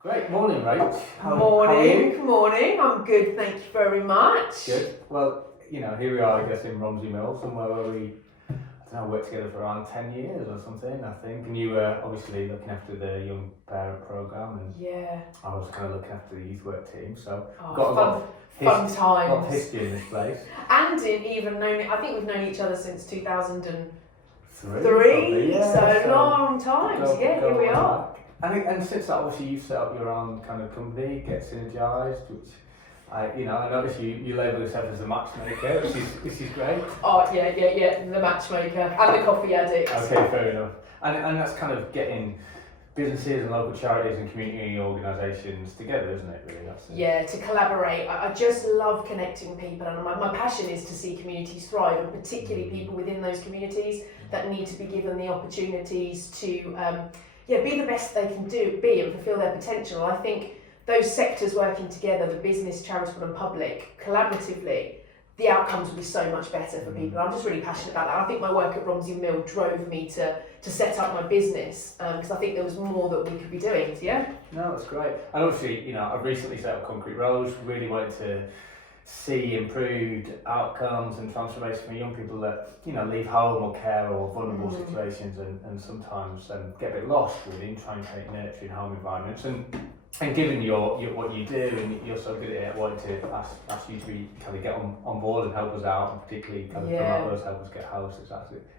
Great morning, Rach. Morning. I'm good, thank you very much. Good. Well, here we are, I guess, in Romsey Mill, somewhere where we, worked together for around 10 years or something, I think. And you were obviously looking after the young parent programme, and yeah, I was kind of looking after the youth work team. So got fun times. A lot of history in this place. And I think we've known each other since 2003, probably, yeah, so long time. Here we are. And since that, obviously, you've set up your own kind of company, Get Synergised, which I noticed you label yourself as a matchmaker, which is great. Oh yeah, the matchmaker and the coffee addict. Okay, fair enough. And that's kind of getting businesses and local charities and community organisations together, isn't it, really? Yeah, to collaborate. I just love connecting people, and my passion is to see communities thrive, and particularly people within those communities that need to be given the opportunities to be the best they can be and fulfil their potential. I think those sectors working together, the business, charitable and public, collaboratively, the outcomes will be so much better for people. I'm just really passionate about that. I think my work at Romsey Mill drove me to set up my business because I think there was more that we could be doing. So, yeah. No, that's great. And obviously, I've recently set up Concrete Rose, really wanted to see improved outcomes and transformation for young people that leave home or care or vulnerable situations and sometimes get a bit lost really in trying to create nurturing home environments, and given your what you do and you're so good at it, I wanted to ask you to kind of get on board and help us out, and particularly kind of promote us, help us get houses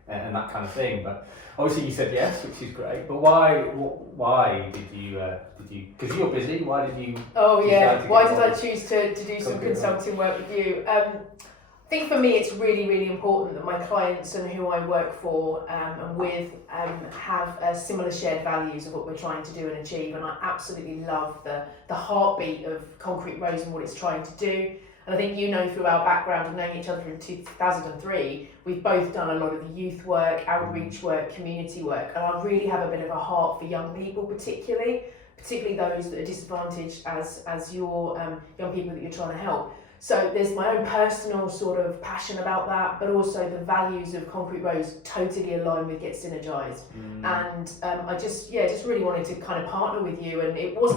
and that kind of thing. But obviously you said yes, which is great, but why did you because you're busy, why did you why did I choose to do some consulting work with you? I think for me it's really, really important that my clients and who I work for and with have similar shared values of what we're trying to do and achieve, and I absolutely love the heartbeat of Concrete Rose and what it's trying to do. And I think through our background of knowing each other in 2003, we've both done a lot of youth work, outreach work, community work, and I really have a bit of a heart for young people, particularly those that are disadvantaged as your young people that you're trying to help. So there's my own personal sort of passion about that, but also the values of Concrete Rose totally align with Get Synergised. And I just really wanted to kind of partner with you, and it was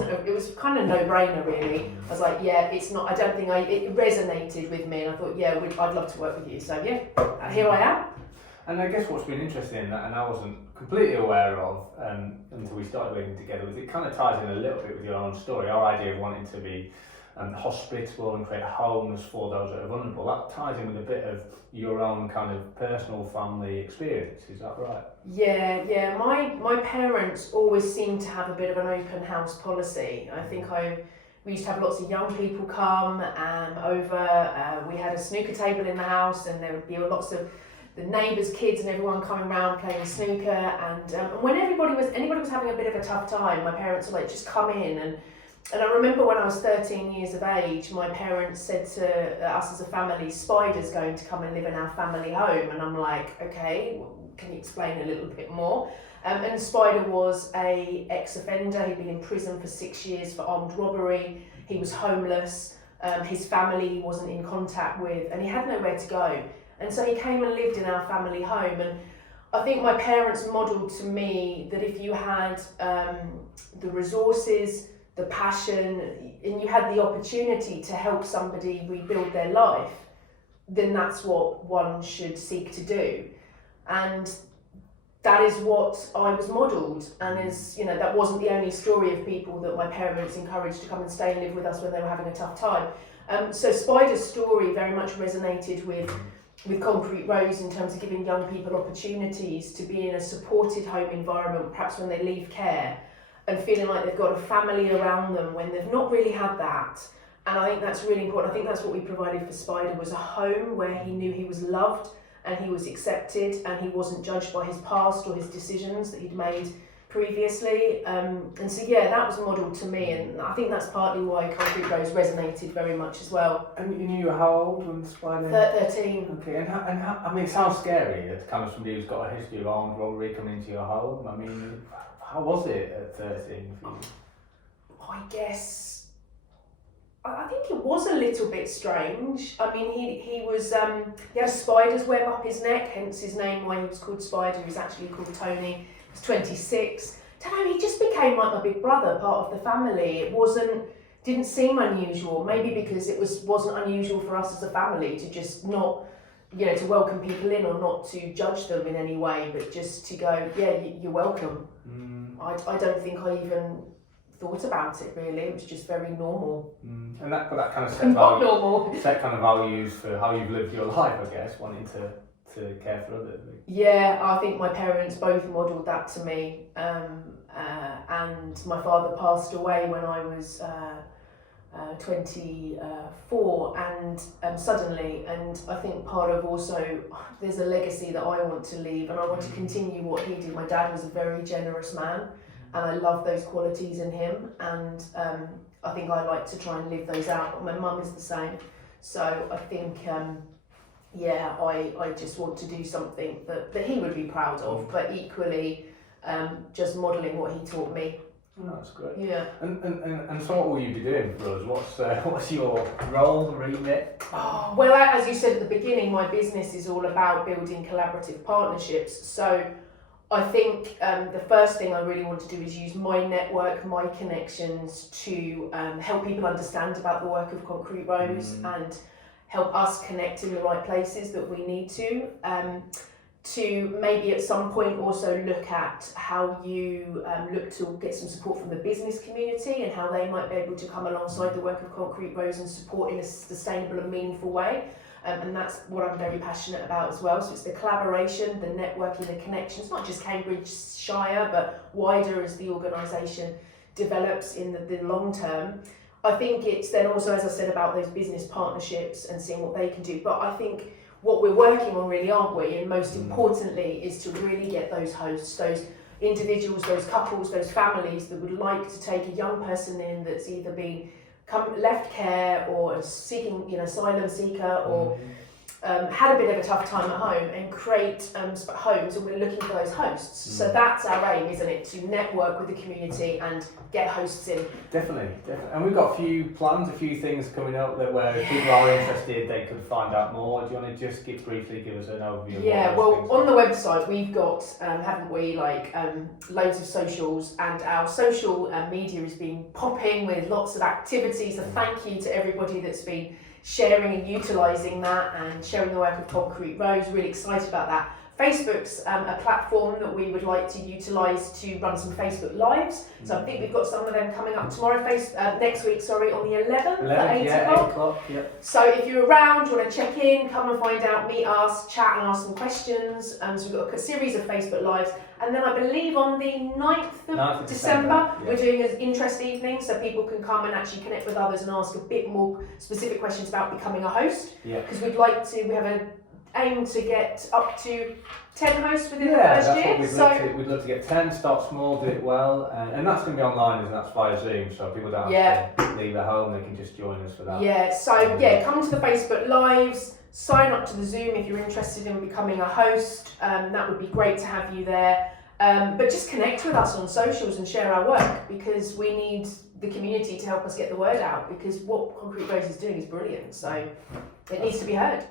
kind of no-brainer really. I was like, it resonated with me, and I thought, I'd love to work with you. So here I am. And I guess what's been interesting, and I wasn't completely aware of until we started working together, was it kind of ties in a little bit with your own story, our idea of wanting to be hospitable and create homes for those that are vulnerable. That ties in with a bit of your own kind of personal family experience, is that right? Yeah. My parents always seemed to have a bit of an open house policy. I think we used to have lots of young people come over. We had a snooker table in the house, and there would be lots of the neighbours' kids and everyone coming around playing snooker. And when anybody was having a bit of a tough time, my parents were like, just come in. And I remember when I was 13 years of age, my parents said to us as a family, Spider's going to come and live in our family home. And I'm like, okay, can you explain a little bit more? And Spider was a ex-offender. He'd been in prison for 6 years for armed robbery. He was homeless. His family he wasn't in contact with, and he had nowhere to go. And so he came and lived in our family home. And I think my parents modelled to me that if you had the resources, the passion, and you had the opportunity to help somebody rebuild their life, then that's what one should seek to do. And that is what I was modelled, and that wasn't the only story of people that my parents encouraged to come and stay and live with us when they were having a tough time. So Spider's story very much resonated with Concrete Rose in terms of giving young people opportunities to be in a supported home environment, perhaps when they leave care, and feeling like they've got a family around them when they've not really had that. And I think that's really important. I think that's what we provided for Spider, was a home where he knew he was loved and he was accepted and he wasn't judged by his past or his decisions that he'd made previously. And so that was modelled to me, and I think that's partly why Concrete Rose resonated very much as well. And you were how old when Spider? 13. Okay, and how, I mean, it sounds scary as kind of somebody who's got a history of armed robbery coming into your home. I mean, how was it at 13 for you? I guess, I think it was a little bit strange. I mean, he had a spider's web up his neck, hence his name, why he was called Spider. He was actually called Tony. He was 26. don't know, he just became like my big brother, part of the family. It didn't seem unusual, maybe because it wasn't unusual for us as a family to just not, to welcome people in or not to judge them in any way, but just to go, yeah, you're welcome. I don't think I even thought about it really. It was just very normal. And that kind of set kind of values for how you've lived your life, I guess, wanting to care for others. Yeah, I think my parents both modelled that to me. And my father passed away when I was 24 and suddenly, and I think part of also there's a legacy that I want to leave, and I want to continue what he did. My dad was a very generous man, and I love those qualities in him, and I think I like to try and live those out. My mum is the same, so I think I just want to do something that he would be proud of, but equally just modelling what he taught me. Oh, that's great. Yeah. And so what will you be doing for us? What's your role, remit? Oh, well, as you said at the beginning, my business is all about building collaborative partnerships. So I think the first thing I really want to do is use my network, my connections to help people understand about the work of Concrete Rose and help us connect in the right places that we need to maybe at some point also look at how you look to get some support from the business community and how they might be able to come alongside the work of Concrete Rose and support in a sustainable and meaningful way. And that's what I'm very passionate about as well. So it's the collaboration, the networking, the connections, not just Cambridgeshire, but wider as the organisation develops in the long term. I think it's then also, as I said, about those business partnerships and seeing what they can do. But I think what we're working on really, aren't we, and most importantly, is to really get those hosts, those individuals, those couples, those families that would like to take a young person in that's either been left care or seeking, asylum seeker or had a bit of a tough time at home, and create homes, and we're looking for those hosts. So that's our aim, isn't it? To network with the community and get hosts in. Definitely. And we've got a few things coming up where if people are interested, they could find out more. Do you want to just briefly give us an overview? Yeah, well, on the website we've got, haven't we, loads of socials, and our social media has been popping with lots of activities. So thank you to everybody that's been sharing and utilising that and sharing the work of Concrete Rose. Really excited about that. Facebook's a platform that we would like to utilise to run some Facebook Lives. So I think we've got some of them coming up tomorrow, next week, on the 11th at 8 o'clock. Yeah. So if you're around, you want to check in, come and find out, meet us, chat and ask some questions. So we've got a series of Facebook Lives. And then I believe on the 9th of December, we're doing an interest evening, so people can come and actually connect with others and ask a bit more specific questions about becoming a host. Because we have an aim to get up to 10 hosts within the first year. We'd love to get 10, start small, do it well, and that's going to be online, and that's via Zoom, so people don't have to leave their home, they can just join us for that. Come to the Facebook Lives, sign up to the Zoom if you're interested in becoming a host. That would be great to have you there. But just connect with us on socials and share our work, because we need the community to help us get the word out, because what Concrete Rose is doing is brilliant, so it needs to be heard.